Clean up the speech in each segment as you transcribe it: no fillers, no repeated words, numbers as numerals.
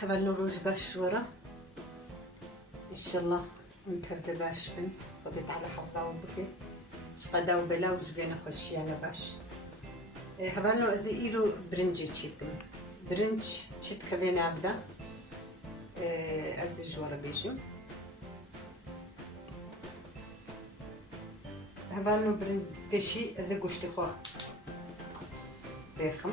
هبل روج باش ورا ان شاء الله نتبدا باش بن فضيت على حفظه وبكي شقدا وبلا وجبنا خوشي انا باش هبل نو ازي ايرو برنجي تشيكم برنج تشيت كفينا ابدا ازي جوارا بيشو هبل نو برنج بشي ازي قشتي خو بيخم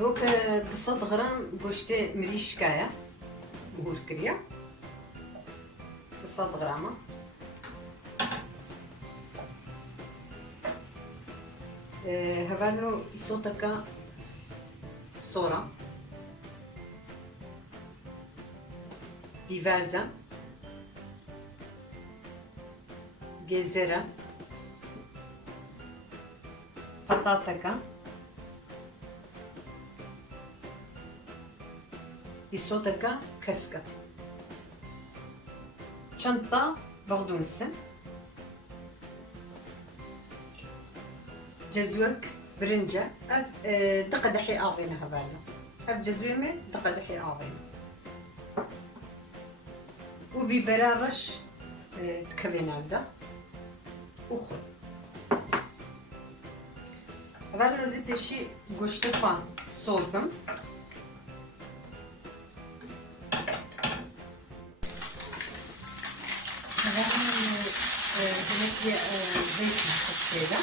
هوك 900 غرام قشتي مريشكايا بهور كريا 900 غرام هبالنو صوتك صورة بيفازا جزرة بطاطا يصوتك كسكة شنطة بغدونس جزوك برنجة تقدحي آغينا هبالنا هب جزويمة تقدحي آغينا وبيبرارش تكفينا بدا وخل هبالنا زي بيشي قشتفان صوركم هناك زيت نحط كده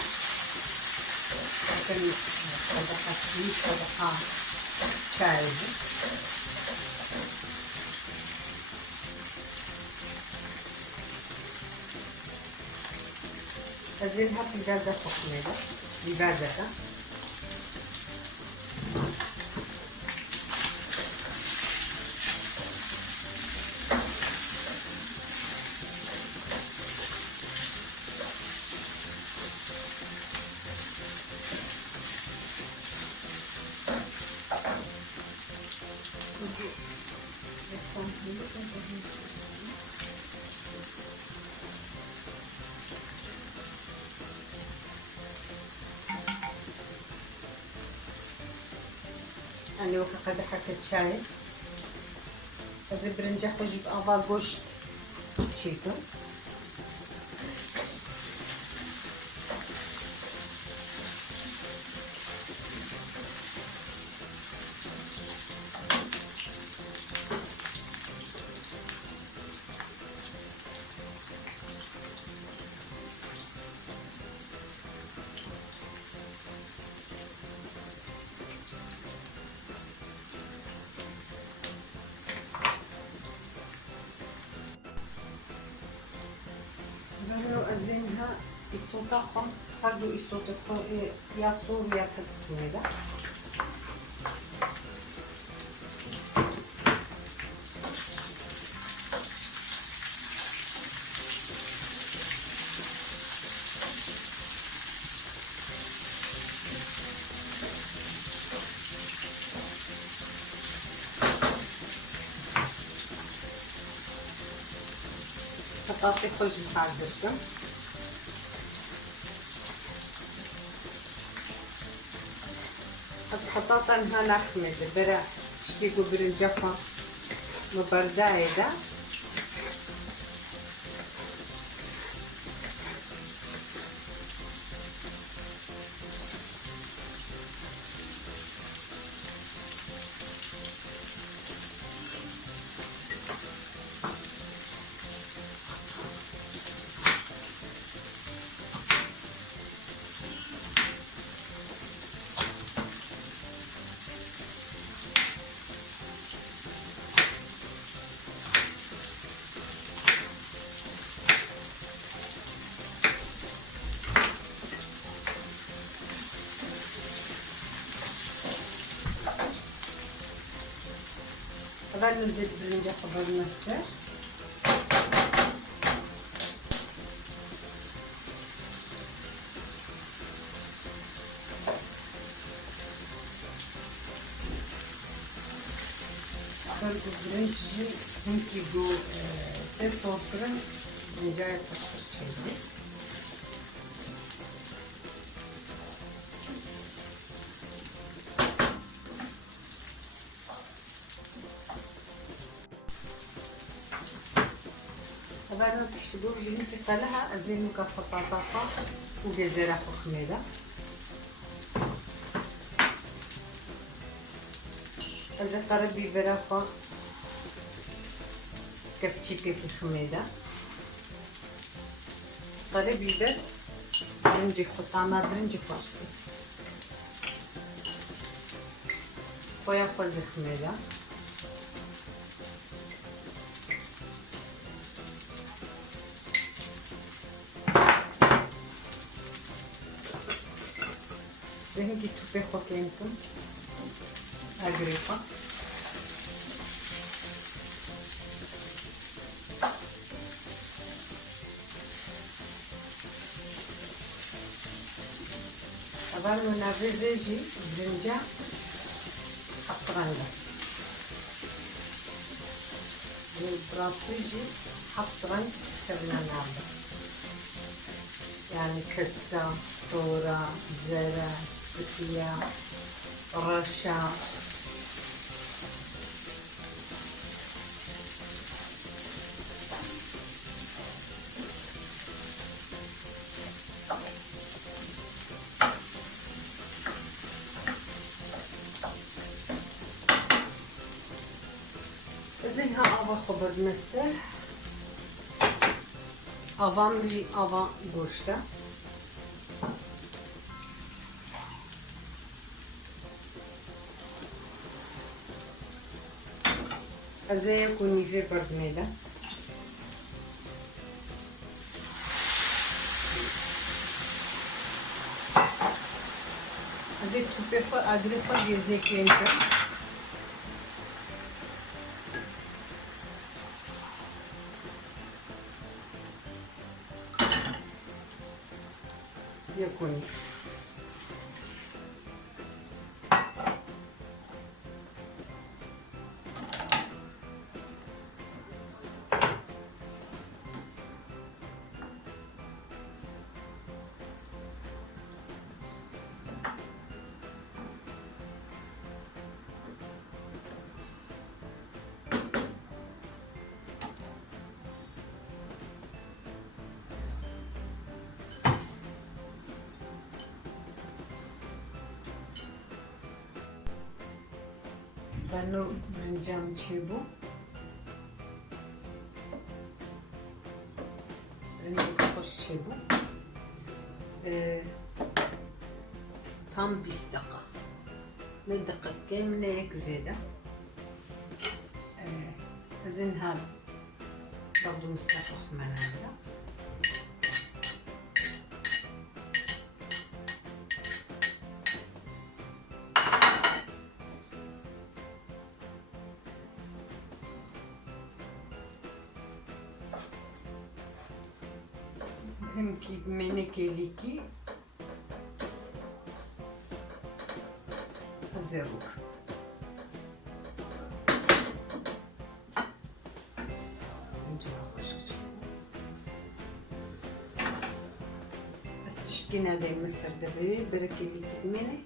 عشان طبقة طبقة شاي أزيدها في الجازة فوق كده الجازة أنا وقت قدحة الشاي أزي برنجة خوجي بأبا قشت تشيكو أزينها السلطة هردو السلطة يا صور يا كذا بطاطي خوش نحازركم البطاطا انها لحمة برا تشتيقوا برنجفة مبرداية ده غير نزيد برنجة قبل ما تسير برنج ممكن يجو تسعة برنج برنجاية تشتر شيء تقول جنتي قالها أزين مكافطة طاقة وجزيرة خميدة أزي قربي برافق كفتشي كيف خميدة قربي در برنجي خطانا برنجي خوشتي خويا خوزي خميدة هنجي توبي خوكينكم أغريقة طبعا ونافيجي برنجة حطرنجة والبرافيجي حطرنج كبنا نابا يعني كسكة صورة زرع سكية رشا زينها أبا خبر مسح أبا مجي أبا goşta أزاي يكون في برميلة أزاي تبقى أغرفة جزيكي انت يكون بانو برنجام تشيبو برنجك خوش تشيبو tam 20 dakika ne dakika كاملة زيادة أزنها برضو مستفخ من هذا hem ki menekeliki hazırlık. Önce de hoşça. استشكينا داي مصر دبي بركي لي كميني